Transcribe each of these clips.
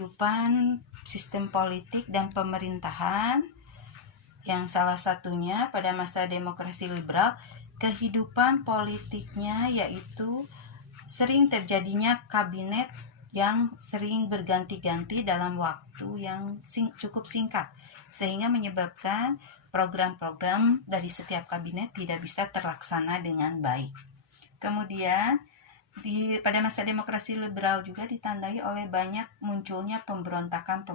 kehidupan sistem politik dan pemerintahan, yang salah satunya pada masa demokrasi liberal, kehidupan politiknya yaitu sering terjadinya kabinet yang sering berganti-ganti dalam waktu yang cukup singkat, sehingga menyebabkan program-program dari setiap kabinet tidak bisa terlaksana dengan baik. Kemudian pada masa demokrasi liberal juga ditandai oleh banyak munculnya pemberontakan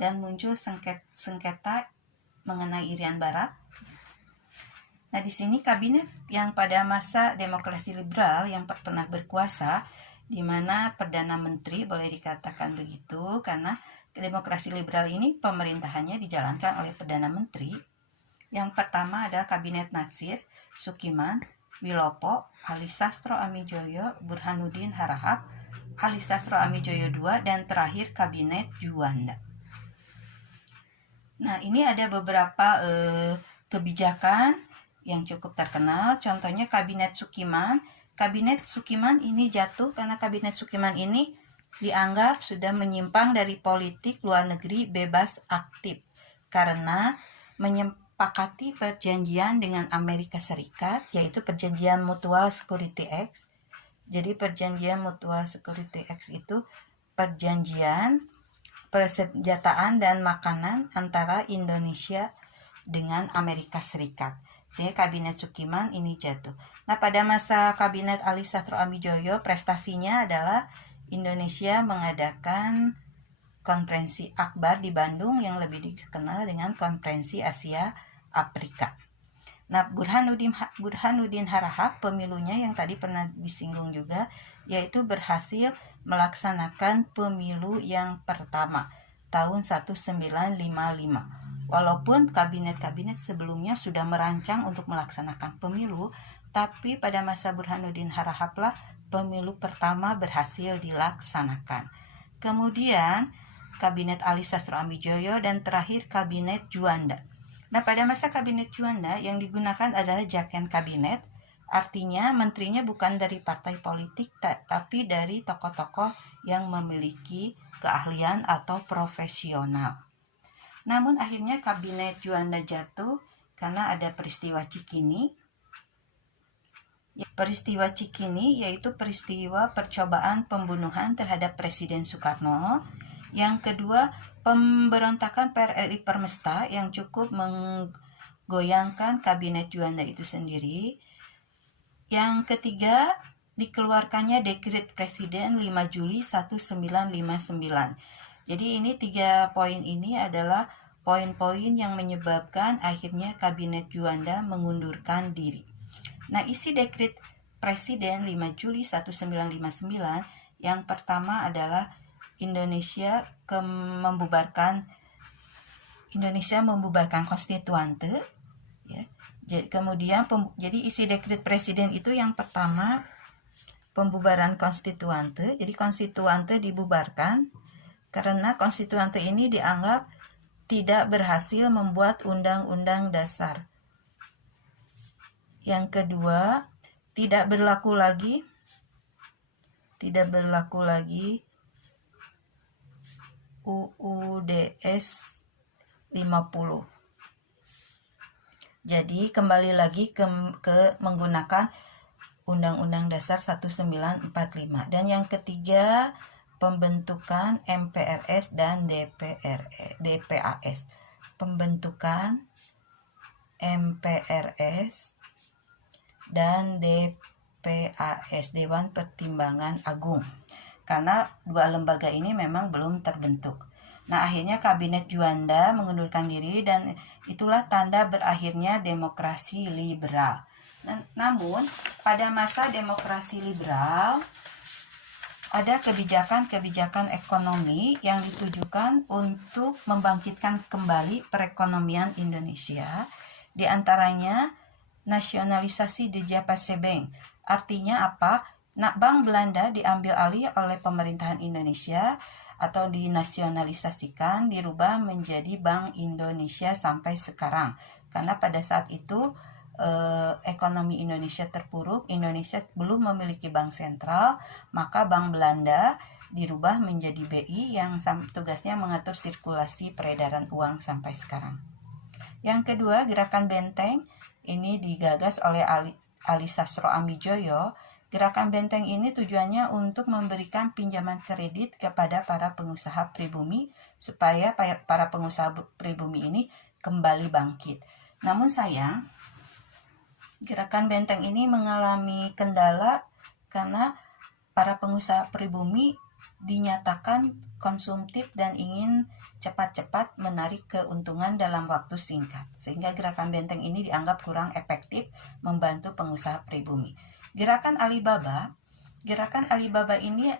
dan muncul sengketa mengenai Irian Barat. Nah, di sini kabinet yang pada masa demokrasi liberal yang pernah berkuasa, di mana Perdana Menteri, boleh dikatakan begitu, karena demokrasi liberal ini pemerintahannya dijalankan oleh Perdana Menteri. Yang pertama adalah Kabinet Natsir, Sukiman, Wilopo, Ali Sastro Amijoyo, Burhanuddin Harahap, Ali Sastro Amijoyo II, dan terakhir Kabinet Juanda. Nah, ini ada beberapa kebijakan yang cukup terkenal. Contohnya Kabinet Sukiman. Kabinet Sukiman ini jatuh karena Kabinet Sukiman ini dianggap sudah menyimpang dari politik luar negeri bebas aktif karena menyepakati perjanjian dengan Amerika Serikat, yaitu perjanjian Mutual Security Act. Jadi perjanjian Mutual Security Act itu perjanjian persenjataan dan makanan antara Indonesia dengan Amerika Serikat. Sehingga Kabinet Sukiman ini jatuh. Nah, pada masa Kabinet Ali Sastro Amijoyo, prestasinya adalah Indonesia mengadakan konferensi Akbar di Bandung yang lebih dikenal dengan Konferensi Asia Afrika. Nah, Burhanuddin Harahap, pemilunya yang tadi pernah disinggung juga, yaitu berhasil melaksanakan pemilu yang pertama tahun 1955. Walaupun kabinet-kabinet sebelumnya sudah merancang untuk melaksanakan pemilu, tapi pada masa Burhanuddin Harahap lah pemilu pertama berhasil dilaksanakan. Kemudian Kabinet Ali Sastro Amijoyo dan terakhir Kabinet Juanda. Nah, pada masa Kabinet Juanda yang digunakan adalah Jaken Kabinet, artinya menterinya bukan dari partai politik tapi dari tokoh-tokoh yang memiliki keahlian atau profesional. Namun akhirnya Kabinet Juanda jatuh karena ada peristiwa Cikini. Peristiwa Cikini yaitu peristiwa percobaan pembunuhan terhadap Presiden Soekarno. Yang kedua, pemberontakan PRRI Permesta yang cukup menggoyangkan Kabinet Juanda itu sendiri. Yang ketiga, dikeluarkannya Dekret Presiden 5 Juli 1959. Jadi ini 3 poin ini adalah poin-poin yang menyebabkan akhirnya Kabinet Juanda mengundurkan diri. Nah, isi Dekret Presiden 5 Juli 1959 yang pertama adalah Indonesia membubarkan konstituante, ya. Kemudian jadi isi Dekret Presiden itu yang pertama pembubaran konstituante. Jadi konstituante dibubarkan karena konstituante ini dianggap tidak berhasil membuat undang-undang dasar. Yang kedua, tidak berlaku lagi UUDS 50. Jadi kembali lagi ke menggunakan Undang-Undang Dasar 1945. Dan yang ketiga, pembentukan MPRS dan DPAS. Pembentukan MPRS dan DPAS, Dewan Pertimbangan Agung. Karena dua lembaga ini memang belum terbentuk. Nah, akhirnya Kabinet Juanda mengundurkan diri dan itulah tanda berakhirnya demokrasi liberal. Namun, pada masa demokrasi liberal ada kebijakan-kebijakan ekonomi yang ditujukan untuk membangkitkan kembali perekonomian Indonesia. Di antaranya nasionalisasi di Dijapase Bank. Artinya apa? Bank Belanda diambil alih oleh pemerintahan Indonesia atau dinasionalisasikan, dirubah menjadi Bank Indonesia sampai sekarang. Karena pada saat itu ekonomi Indonesia terpuruk, Indonesia belum memiliki bank sentral, maka Bank Belanda dirubah menjadi BI yang tugasnya mengatur sirkulasi peredaran uang sampai sekarang. Yang kedua, gerakan benteng ini digagas oleh Ali Sastro Amidjojo. Gerakan benteng ini tujuannya untuk memberikan pinjaman kredit kepada para pengusaha pribumi supaya para pengusaha pribumi ini kembali bangkit. Namun sayang, gerakan benteng ini mengalami kendala karena para pengusaha pribumi dinyatakan konsumtif dan ingin cepat-cepat menarik keuntungan dalam waktu singkat, sehingga gerakan benteng ini dianggap kurang efektif membantu pengusaha pribumi. Gerakan Alibaba ini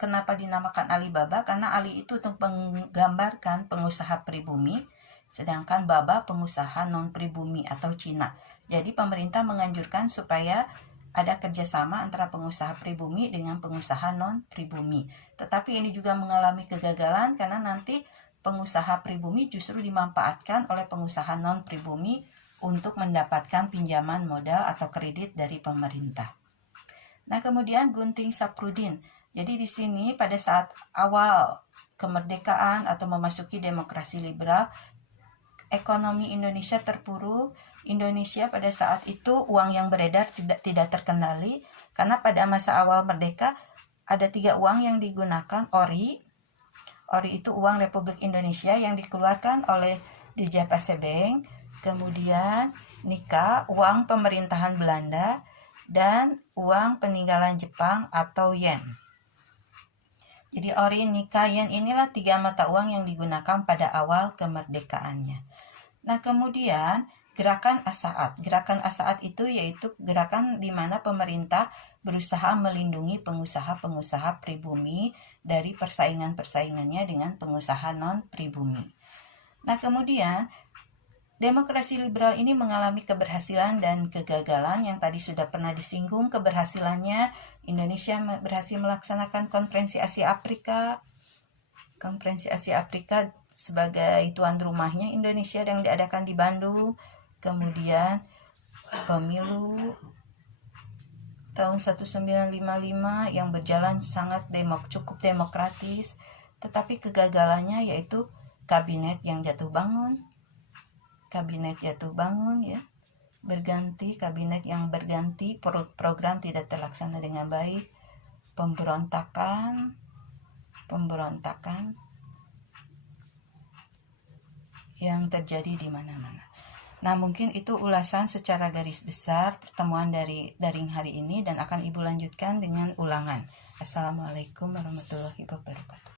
kenapa dinamakan Alibaba? Karena Ali itu untuk menggambarkan pengusaha pribumi, sedangkan Baba pengusaha non-pribumi atau Cina. Jadi pemerintah menganjurkan supaya ada kerjasama antara pengusaha pribumi dengan pengusaha non-pribumi. Tetapi ini juga mengalami kegagalan karena nanti pengusaha pribumi justru dimanfaatkan oleh pengusaha non-pribumi untuk mendapatkan pinjaman modal atau kredit dari pemerintah. Nah, kemudian Gunting Saprudin. Jadi di sini pada saat awal kemerdekaan atau memasuki demokrasi liberal, ekonomi Indonesia terpuruk. Indonesia pada saat itu uang yang beredar tidak terkendali karena pada masa awal merdeka ada 3 uang yang digunakan. Ori itu uang Republik Indonesia yang dikeluarkan oleh Dijaya Pasebeng, kemudian Nika uang pemerintahan Belanda, dan uang peninggalan Jepang atau yen. Jadi ori, nika, yen inilah 3 mata uang yang digunakan pada awal kemerdekaannya. Nah, kemudian gerakan Asaat. Gerakan Asaat itu yaitu gerakan di mana pemerintah berusaha melindungi pengusaha-pengusaha pribumi dari persaingan-persaingannya dengan pengusaha non-pribumi. Nah, kemudian demokrasi liberal ini mengalami keberhasilan dan kegagalan yang tadi sudah pernah disinggung. Keberhasilannya, Indonesia berhasil melaksanakan Konferensi Asia Afrika. Konferensi Asia Afrika sebagai tuan rumahnya Indonesia yang diadakan di Bandung. Kemudian pemilu tahun 1955 yang berjalan sangat cukup demokratis, tetapi kegagalannya yaitu kabinet jatuh bangun ya, berganti, kabinet yang berganti, program tidak terlaksana dengan baik, pemberontakan yang terjadi di mana-mana. Nah, mungkin itu ulasan secara garis besar pertemuan dari daring hari ini dan akan Ibu lanjutkan dengan ulangan. Assalamualaikum warahmatullahi wabarakatuh.